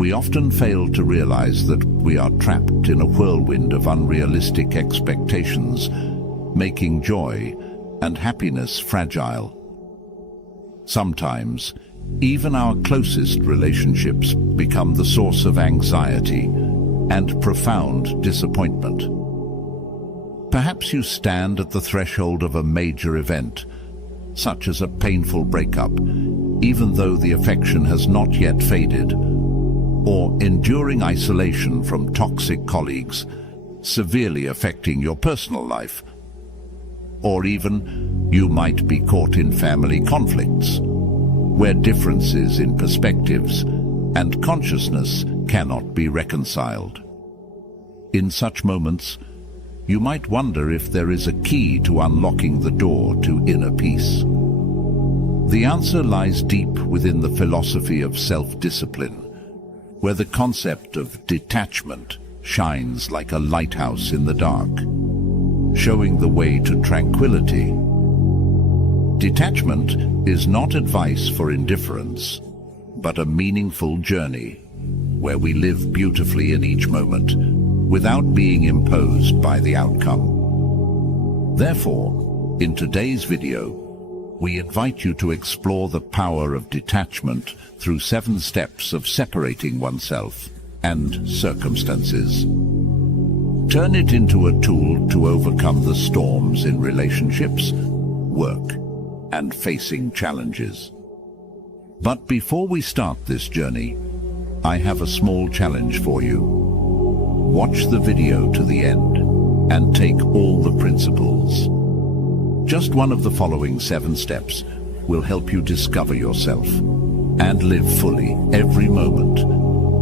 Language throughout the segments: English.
we often fail to realize that we are trapped in a whirlwind of unrealistic expectations, making joy and happiness fragile. Sometimes, even our closest relationships become the source of anxiety and profound disappointment. Perhaps you stand at the threshold of a major event, such as a painful breakup, even though the affection has not yet faded, or enduring isolation from toxic colleagues, severely affecting your personal life. Or even, you might be caught in family conflicts, where differences in perspectives and consciousness cannot be reconciled. In such moments, you might wonder if there is a key to unlocking the door to inner peace. The answer lies deep within the philosophy of self-discipline, where the concept of detachment shines like a lighthouse in the dark, showing the way to tranquility. Detachment is not advice for indifference, but a meaningful journey where we live beautifully in each moment without being imposed by the outcome. Therefore, in today's video, we invite you to explore the power of detachment through 7 steps of separating oneself and circumstances. Turn it into a tool to overcome the storms in relationships, work, and facing challenges. But before we start this journey, I have a small challenge for you. Watch the video to the end and take all the principles. Just one of the following 7 steps will help you discover yourself and live fully every moment.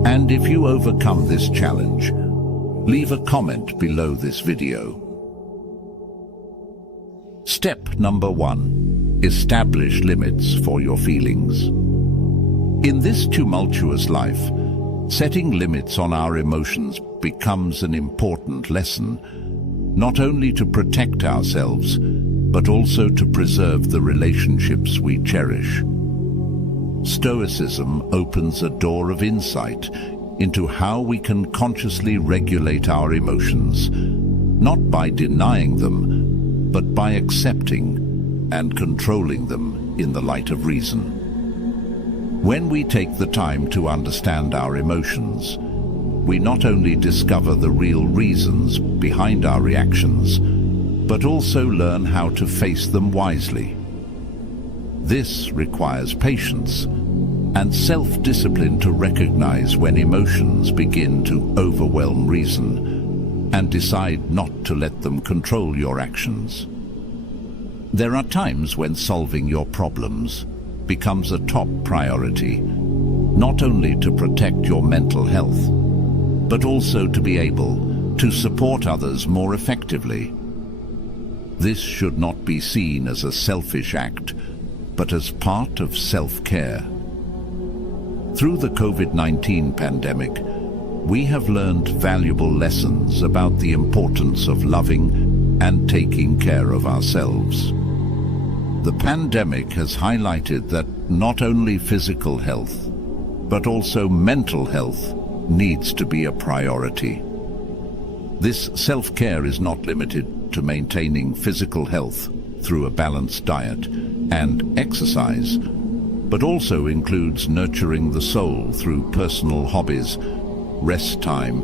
And if you overcome this challenge, leave a comment below this video. Step number 1. Establish limits for your feelings. In this tumultuous life, setting limits on our emotions becomes an important lesson, not only to protect ourselves, but also to preserve the relationships we cherish. Stoicism opens a door of insight into how we can consciously regulate our emotions, not by denying them, but by accepting and controlling them in the light of reason. When we take the time to understand our emotions, we not only discover the real reasons behind our reactions, but also learn how to face them wisely. This requires patience and self-discipline to recognize when emotions begin to overwhelm reason and decide not to let them control your actions. There are times when solving your problems becomes a top priority, not only to protect your mental health, but also to be able to support others more effectively. This should not be seen as a selfish act, but as part of self-care. Through the COVID-19 pandemic, we have learned valuable lessons about the importance of loving and taking care of ourselves. The pandemic has highlighted that not only physical health, but also mental health needs to be a priority. This self-care is not limited to maintaining physical health through a balanced diet and exercise, but also includes nurturing the soul through personal hobbies, rest time,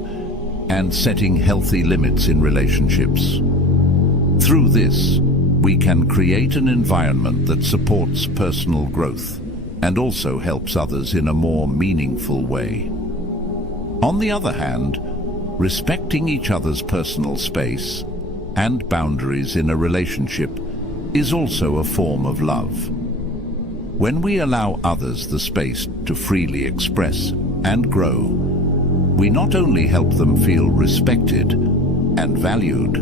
and setting healthy limits in relationships. Through this, we can create an environment that supports personal growth and also helps others in a more meaningful way. On the other hand, respecting each other's personal space and boundaries in a relationship is also a form of love. When we allow others the space to freely express and grow, we not only help them feel respected and valued,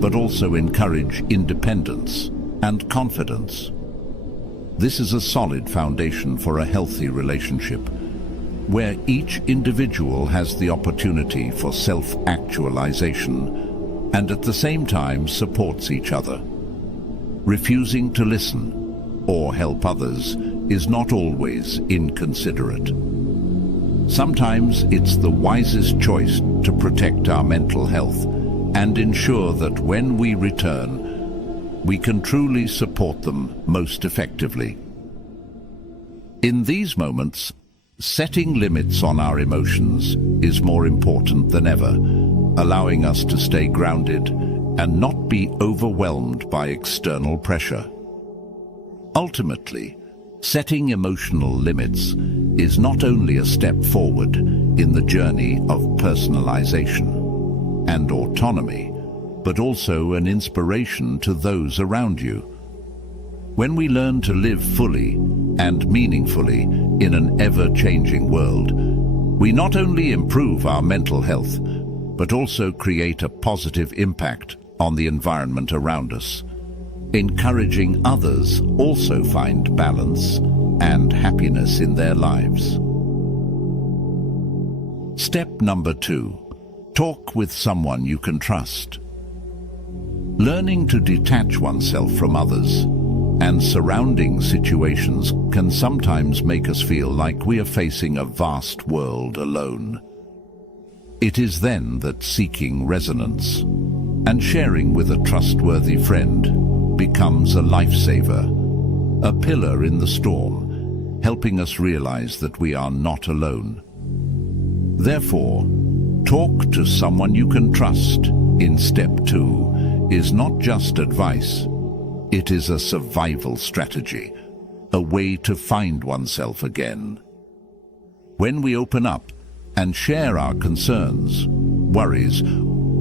but also encourage independence and confidence. This is a solid foundation for a healthy relationship, where each individual has the opportunity for self-actualization and at the same time supports each other. Refusing to listen or help others is not always inconsiderate. Sometimes it's the wisest choice to protect our mental health and ensure that when we return, we can truly support them most effectively. In these moments, setting limits on our emotions is more important than ever, allowing us to stay grounded and not be overwhelmed by external pressure. Ultimately, setting emotional limits is not only a step forward in the journey of personalization and autonomy, but also an inspiration to those around you. When we learn to live fully and meaningfully in an ever-changing world, we not only improve our mental health, but also create a positive impact on the environment around us, encouraging others also find balance and happiness in their lives. Step number 2. Talk with someone you can trust. Learning to detach oneself from others and surrounding situations can sometimes make us feel like we are facing a vast world alone. It is then that seeking resonance and sharing with a trustworthy friend becomes a lifesaver, a pillar in the storm, helping us realize that we are not alone. Therefore, talk to someone you can trust in step 2 is not just advice. It is a survival strategy, a way to find oneself again. When we open up and share our concerns, worries,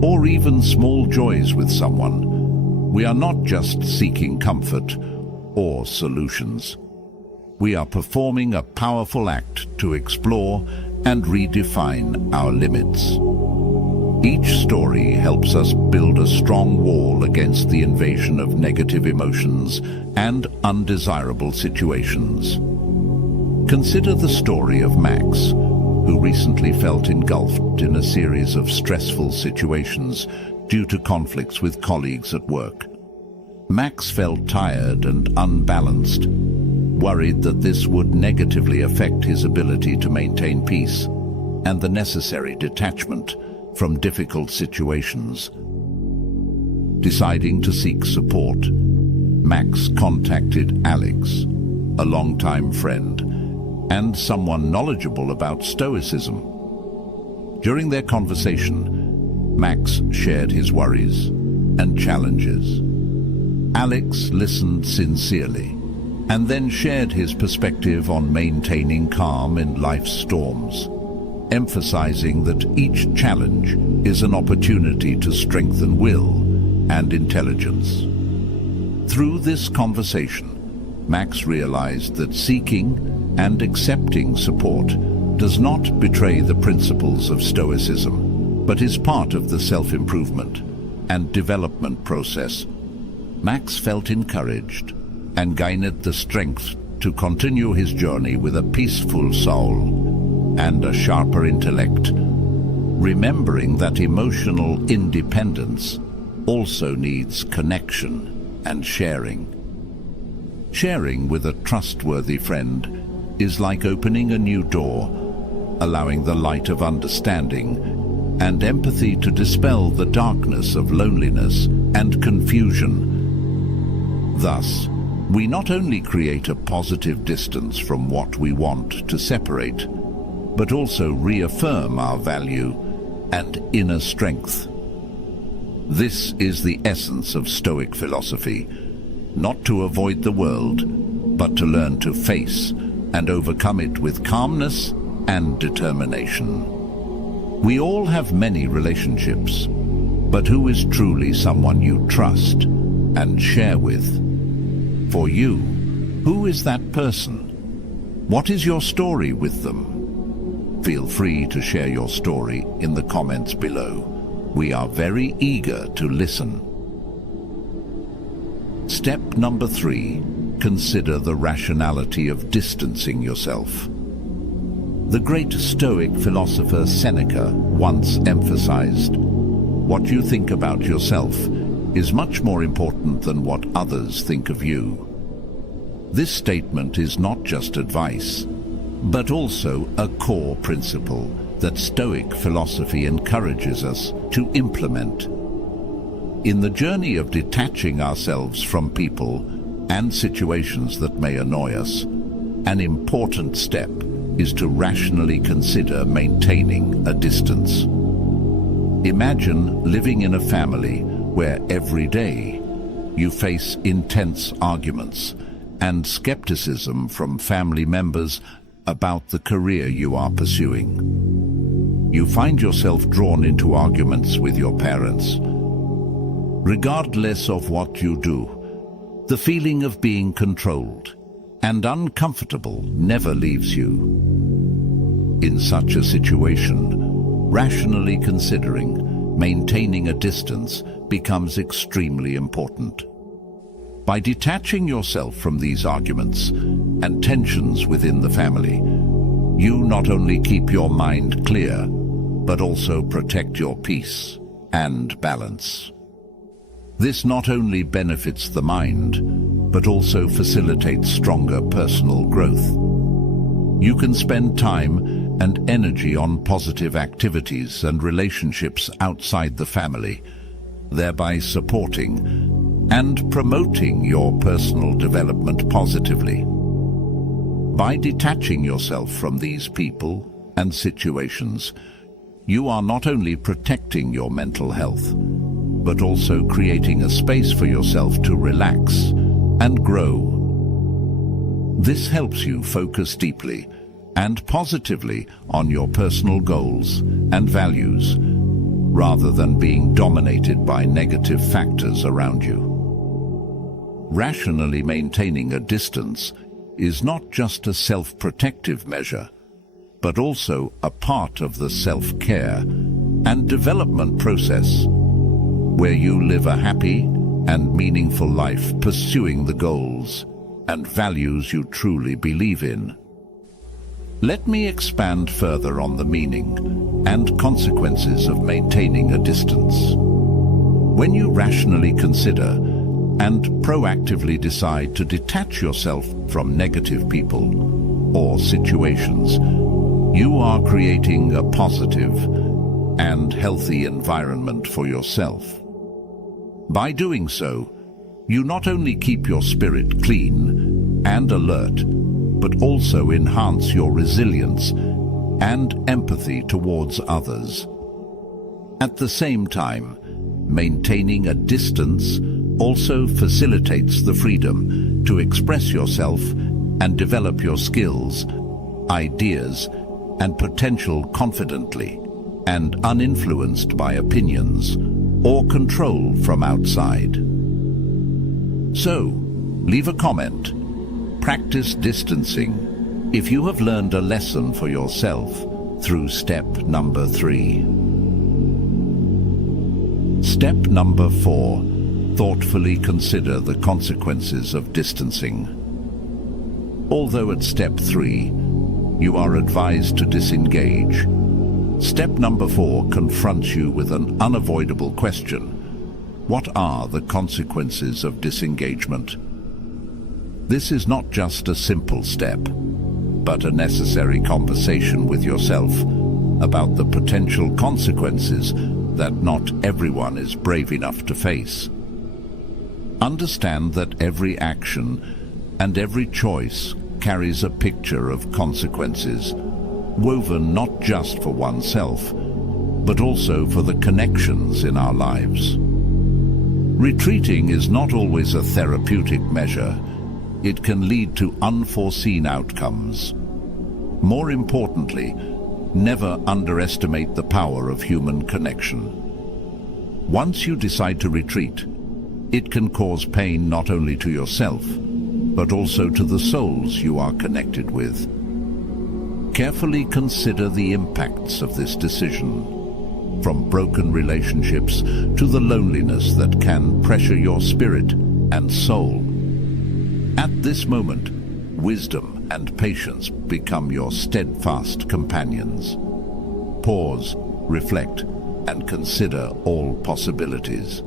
or even small joys with someone, we are not just seeking comfort or solutions. We are performing a powerful act to explore and redefine our limits. Each story helps us build a strong wall against the invasion of negative emotions and undesirable situations. Consider the story of Max, who recently felt engulfed in a series of stressful situations due to conflicts with colleagues at work. Max felt tired and unbalanced, worried that this would negatively affect his ability to maintain peace and the necessary detachment from difficult situations. Deciding to seek support, Max contacted Alex, a longtime friend and someone knowledgeable about Stoicism. During their conversation, Max shared his worries and challenges. Alex listened sincerely and then shared his perspective on maintaining calm in life's storms, emphasizing that each challenge is an opportunity to strengthen will and intelligence. Through this conversation, Max realized that seeking and accepting support does not betray the principles of Stoicism, but is part of the self-improvement and development process. Max felt encouraged and gained the strength to continue his journey with a peaceful soul and a sharper intellect, remembering that emotional independence also needs connection and sharing. Sharing with a trustworthy friend is like opening a new door, allowing the light of understanding and empathy to dispel the darkness of loneliness and confusion. Thus, we not only create a positive distance from what we want to separate, but also reaffirm our value and inner strength. This is the essence of Stoic philosophy, not to avoid the world, but to learn to face and overcome it with calmness and determination. We all have many relationships, but who is truly someone you trust and share with? For you, who is that person? What is your story with them? Feel free to share your story in the comments below. We are very eager to listen. Step number 3, consider the rationality of distancing yourself. The great Stoic philosopher Seneca once emphasized, "What you think about yourself is much more important than what others think of you." This statement is not just advice. but also a core principle that Stoic philosophy encourages us to implement. In the journey of detaching ourselves from people and situations that may annoy us, an important step is to rationally consider maintaining a distance. Imagine living in a family where every day you face intense arguments and skepticism from family members about the career you are pursuing. You find yourself drawn into arguments with your parents. Regardless of what you do, the feeling of being controlled and uncomfortable never leaves you. In such a situation, rationally considering maintaining a distance becomes extremely important. By detaching yourself from these arguments and tensions within the family, you not only keep your mind clear, but also protect your peace and balance. This not only benefits the mind, but also facilitates stronger personal growth. You can spend time and energy on positive activities and relationships outside the family, thereby supporting and promoting your personal development positively. By detaching yourself from these people and situations, you are not only protecting your mental health, but also creating a space for yourself to relax and grow. This helps you focus deeply and positively on your personal goals and values, rather than being dominated by negative factors around you. Rationally maintaining a distance is not just a self-protective measure, but also a part of the self-care and development process, where you live a happy and meaningful life pursuing the goals and values you truly believe in. Let me expand further on the meaning and consequences of maintaining a distance. When you rationally consider and proactively decide to detach yourself from negative people or situations, you are creating a positive and healthy environment for yourself. By doing so, you not only keep your spirit clean and alert, but also enhance your resilience and empathy towards others. At the same time, maintaining a distance also facilitates the freedom to express yourself and develop your skills, ideas, and potential confidently and uninfluenced by opinions or control from outside. So, leave a comment. Practice distancing if you have learned a lesson for yourself through step number 3. Step number 4. Thoughtfully consider the consequences of distancing. Although at step 3, you are advised to disengage, step number 4 confronts you with an unavoidable question. What are the consequences of disengagement? This is not just a simple step, but a necessary conversation with yourself about the potential consequences that not everyone is brave enough to face. Understand that every action and every choice carries a picture of consequences, woven not just for oneself, but also for the connections in our lives. Retreating is not always a therapeutic measure. It can lead to unforeseen outcomes. More importantly, never underestimate the power of human connection. Once you decide to retreat, it can cause pain not only to yourself, but also to the souls you are connected with. Carefully consider the impacts of this decision, from broken relationships to the loneliness that can pressure your spirit and soul. At this moment, wisdom and patience become your steadfast companions. Pause, reflect, and consider all possibilities.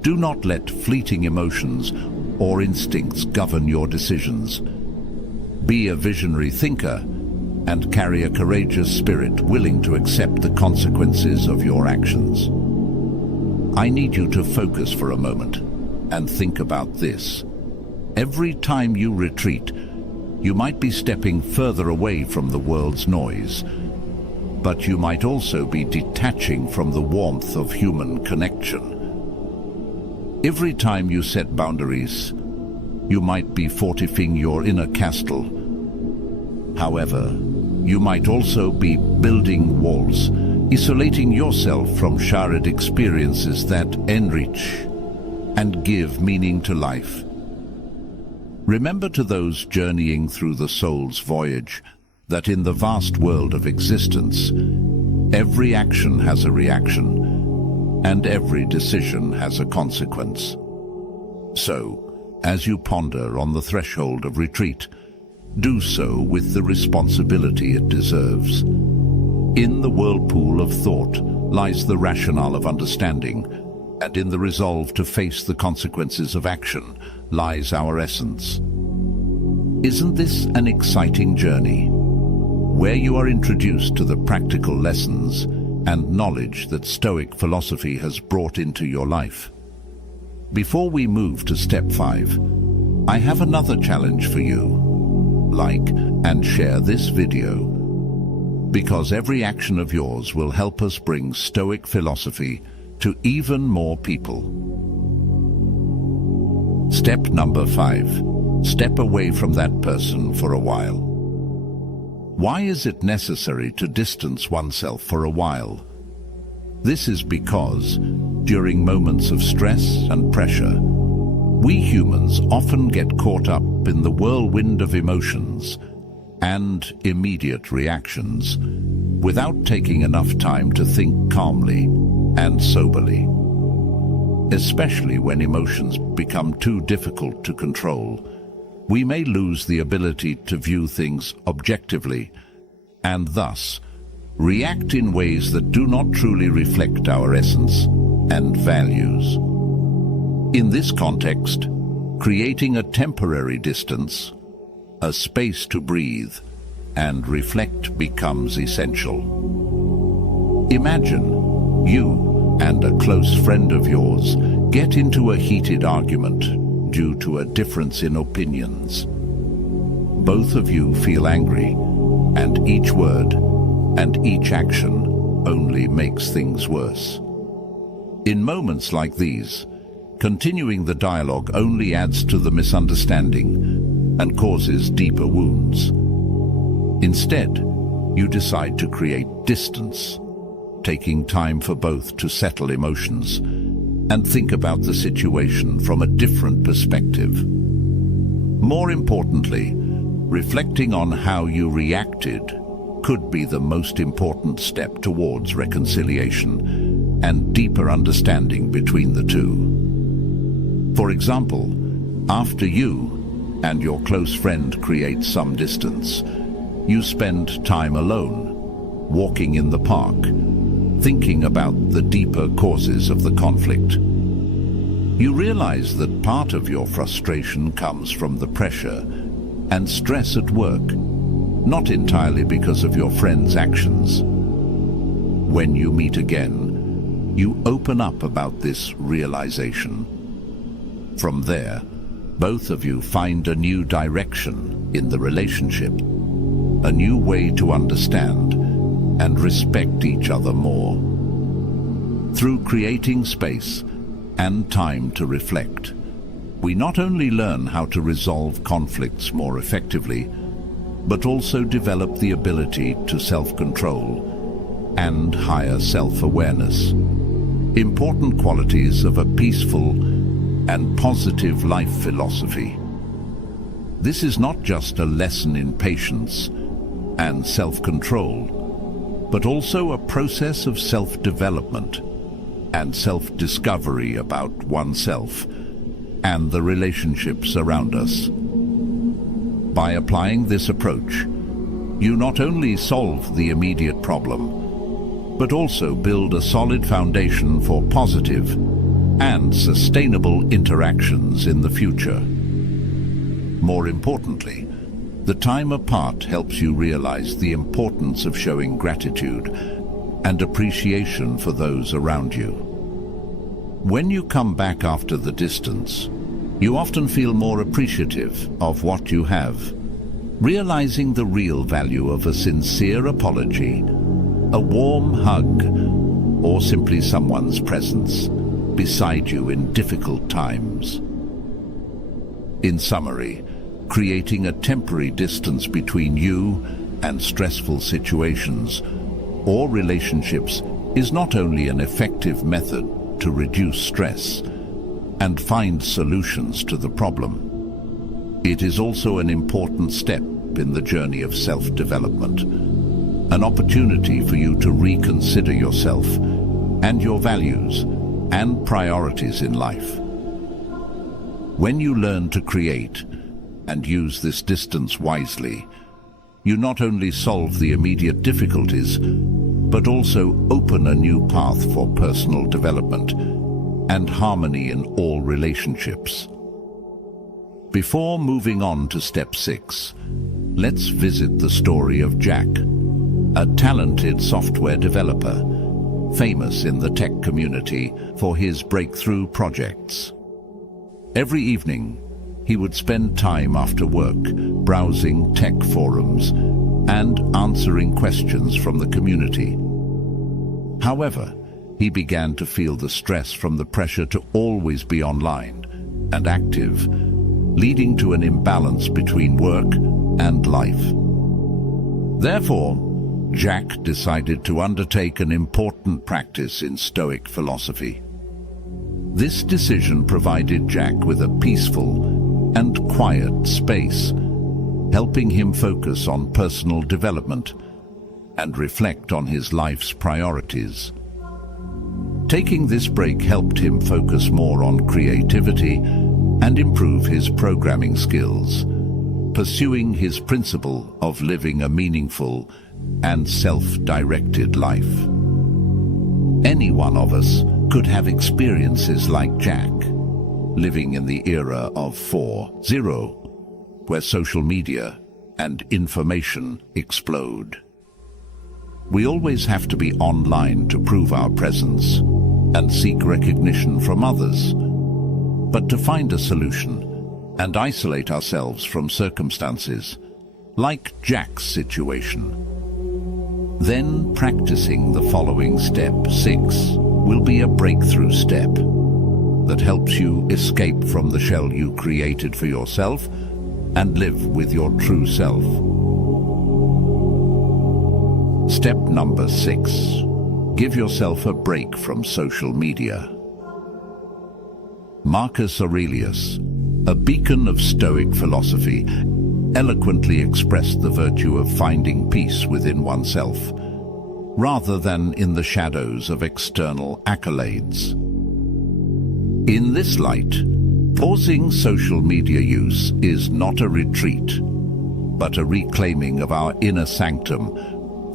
Do not let fleeting emotions or instincts govern your decisions. Be a visionary thinker and carry a courageous spirit willing to accept the consequences of your actions. I need you to focus for a moment and think about this. Every time you retreat, you might be stepping further away from the world's noise, but you might also be detaching from the warmth of human connection. Every time you set boundaries, you might be fortifying your inner castle. However, you might also be building walls, isolating yourself from shared experiences that enrich and give meaning to life. Remember, to those journeying through the soul's voyage, that in the vast world of existence, every action has a reaction, and every decision has a consequence. So, as you ponder on the threshold of retreat, do so with the responsibility it deserves. In the whirlpool of thought lies the rationale of understanding, and in the resolve to face the consequences of action lies our essence. Isn't this an exciting journey, where you are introduced to the practical lessons and knowledge that Stoic philosophy has brought into your life? Before we move to step 5, I have another challenge for you. Like and share this video, because every action of yours will help us bring Stoic philosophy to even more people. Step number 5. Step away from that person for a while. Why is it necessary to distance oneself for a while? This is because, during moments of stress and pressure, we humans often get caught up in the whirlwind of emotions and immediate reactions without taking enough time to think calmly and soberly. Especially when emotions become too difficult to control, we may lose the ability to view things objectively and thus react in ways that do not truly reflect our essence and values. In this context, creating a temporary distance, a space to breathe and reflect becomes essential. Imagine you and a close friend of yours get into a heated argument due to a difference in opinions. Both of you feel angry, and each word and each action only makes things worse. In moments like these, continuing the dialogue only adds to the misunderstanding and causes deeper wounds. Instead, you decide to create distance, taking time for both to settle emotions and think about the situation from a different perspective. More importantly, reflecting on how you reacted could be the most important step towards reconciliation and deeper understanding between the two. For example, after you and your close friend create some distance, you spend time alone, walking in the park, thinking about the deeper causes of the conflict. You realize that part of your frustration comes from the pressure and stress at work, not entirely because of your friend's actions. When you meet again, you open up about this realization. From there, both of you find a new direction in the relationship, a new way to understand and respect each other more. Through creating space and time to reflect, we not only learn how to resolve conflicts more effectively, but also develop the ability to self-control and higher self-awareness, important qualities of a peaceful and positive life philosophy. This is not just a lesson in patience and self-control, but also a process of self-development and self-discovery about oneself and the relationships around us. By applying this approach, you not only solve the immediate problem, but also build a solid foundation for positive and sustainable interactions in the future. More importantly, The time apart helps you realize the importance of showing gratitude and appreciation for those around you. When you come back after the distance, you often feel more appreciative of what you have, realizing the real value of a sincere apology, a warm hug, or simply someone's presence beside you in difficult times. In summary, creating a temporary distance between you and stressful situations or relationships is not only an effective method to reduce stress and find solutions to the problem, it is also an important step in the journey of self-development, an opportunity for you to reconsider yourself and your values and priorities in life. When you learn to create and use this distance wisely, you not only solve the immediate difficulties, but also open a new path for personal development and harmony in all relationships. Before moving on to step 6, let's visit the story of Jack, a talented software developer, famous in the tech community for his breakthrough projects. Every evening, he would spend time after work browsing tech forums and answering questions from the community. However, he began to feel the stress from the pressure to always be online and active, leading to an imbalance between work and life. Therefore, Jack decided to undertake an important practice in Stoic philosophy. This decision provided Jack with a peaceful and quiet space, helping him focus on personal development and reflect on his life's priorities. Taking this break helped him focus more on creativity and improve his programming skills, pursuing his principle of living a meaningful and self-directed life. Any one of us could have experiences like Jack, living in the era of 4.0, where social media and information explode. We always have to be online to prove our presence and seek recognition from others. But to find a solution and isolate ourselves from circumstances, like Jack's situation, then practicing the following step 6 will be a breakthrough step that helps you escape from the shell you created for yourself and live with your true self. Step number 6. Give yourself a break from social media. Marcus Aurelius, a beacon of Stoic philosophy, eloquently expressed the virtue of finding peace within oneself, rather than in the shadows of external accolades. In this light, pausing social media use is not a retreat, but a reclaiming of our inner sanctum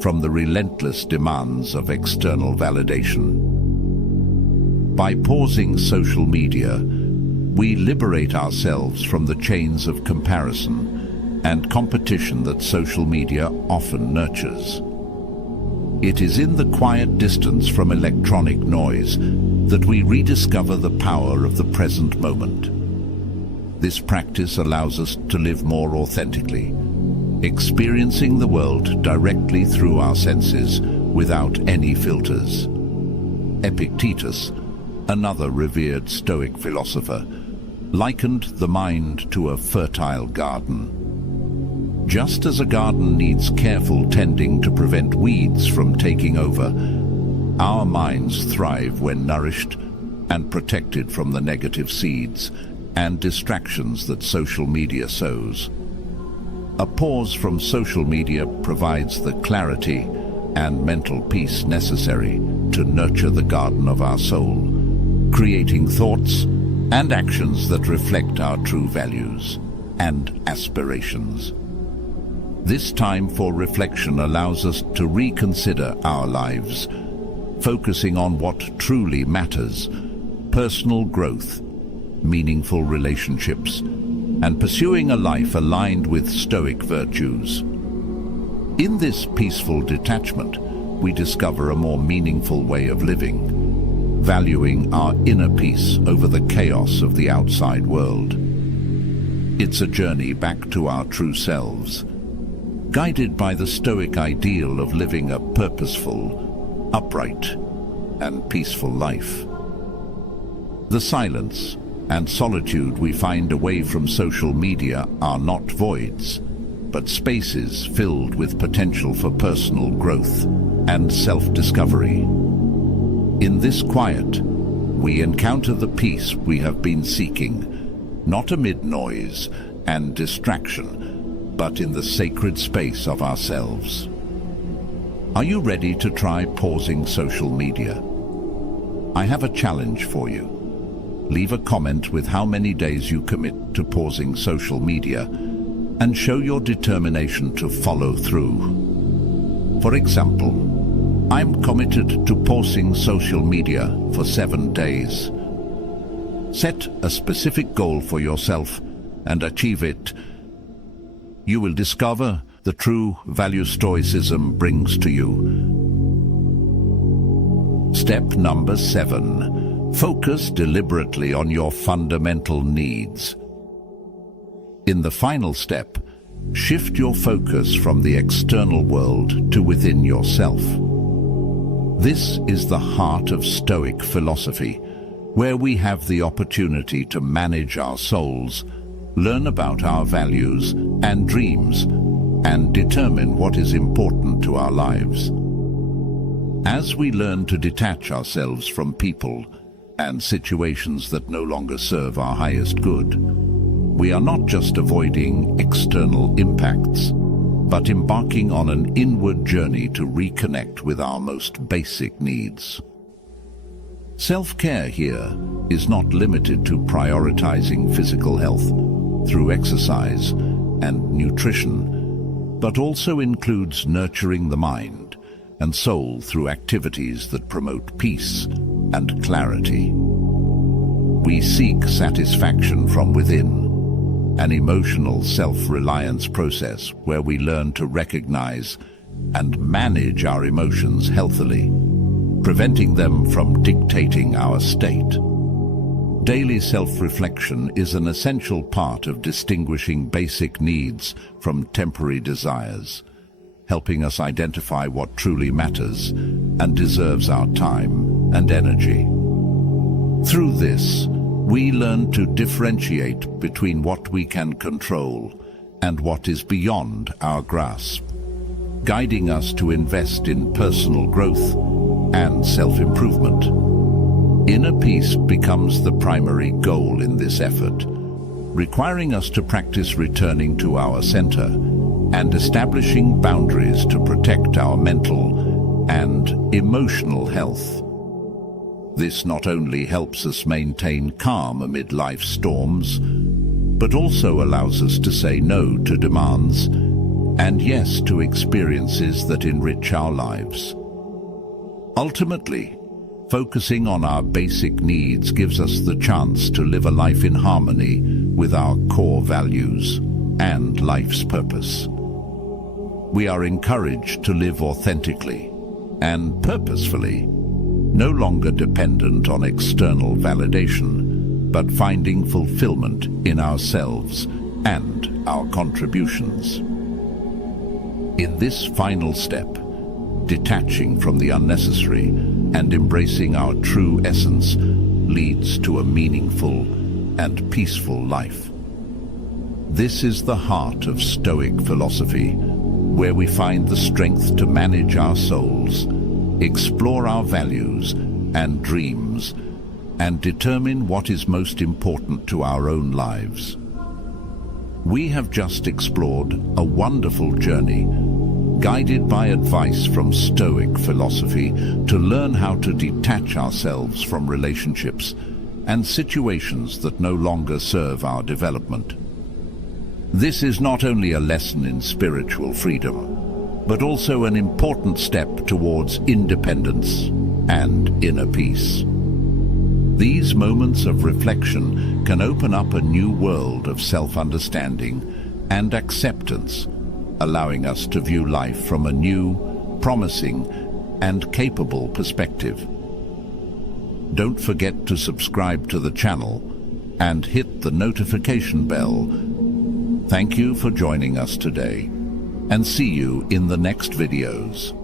from the relentless demands of external validation. By pausing social media, we liberate ourselves from the chains of comparison and competition that social media often nurtures. It is in the quiet distance from electronic noise that we rediscover the power of the present moment. This practice allows us to live more authentically, experiencing the world directly through our senses without any filters. Epictetus, another revered Stoic philosopher, likened the mind to a fertile garden. Just as a garden needs careful tending to prevent weeds from taking over, our minds thrive when nourished and protected from the negative seeds and distractions that social media sows. A pause from social media provides the clarity and mental peace necessary to nurture the garden of our soul, creating thoughts and actions that reflect our true values and aspirations. This time for reflection allows us to reconsider our lives, focusing on what truly matters: personal growth, meaningful relationships, and pursuing a life aligned with Stoic virtues. In this peaceful detachment, we discover a more meaningful way of living, valuing our inner peace over the chaos of the outside world. It's a journey back to our true selves, guided by the Stoic ideal of living a purposeful, upright, and peaceful life. The silence and solitude we find away from social media are not voids, but spaces filled with potential for personal growth and self-discovery. In this quiet, we encounter the peace we have been seeking, not amid noise and distraction, but in the sacred space of ourselves. Are you ready to try pausing social media? I have a challenge for you. Leave a comment with how many days you commit to pausing social media and show your determination to follow through. For example, I'm committed to pausing social media for 7 days. Set a specific goal for yourself and achieve it. You will discover the true value Stoicism brings to you. Step number 7. Focus deliberately on your fundamental needs. In the final step, shift your focus from the external world to within yourself. This is the heart of Stoic philosophy, where we have the opportunity to manage our souls, learn about our values and dreams, and determine what is important to our lives. As we learn to detach ourselves from people and situations that no longer serve our highest good, we are not just avoiding external impacts, but embarking on an inward journey to reconnect with our most basic needs. Self-care here is not limited to prioritizing physical health through exercise and nutrition, but also includes nurturing the mind and soul through activities that promote peace and clarity. We seek satisfaction from within, an emotional self-reliance process where we learn to recognize and manage our emotions healthily, preventing them from dictating our state. Daily self-reflection is an essential part of distinguishing basic needs from temporary desires, helping us identify what truly matters and deserves our time and energy. Through this, we learn to differentiate between what we can control and what is beyond our grasp, guiding us to invest in personal growth and self-improvement. Inner peace becomes the primary goal in this effort, requiring us to practice returning to our center and establishing boundaries to protect our mental and emotional health. This not only helps us maintain calm amid life's storms, but also allows us to say no to demands and yes to experiences that enrich our lives. Ultimately, focusing on our basic needs gives us the chance to live a life in harmony with our core values and life's purpose. We are encouraged to live authentically and purposefully, no longer dependent on external validation, but finding fulfillment in ourselves and our contributions. In this final step, detaching from the unnecessary and embracing our true essence leads to a meaningful and peaceful life. This is the heart of Stoic philosophy, where we find the strength to manage our souls, explore our values and dreams, and determine what is most important to our own lives. We have just explored a wonderful journey, guided by advice from Stoic philosophy to learn how to detach ourselves from relationships and situations that no longer serve our development. This is not only a lesson in spiritual freedom, but also an important step towards independence and inner peace. These moments of reflection can open up a new world of self-understanding and acceptance, allowing us to view life from a new, promising, and capable perspective. Don't forget to subscribe to the channel and hit the notification bell. Thank you for joining us today, and see you in the next videos.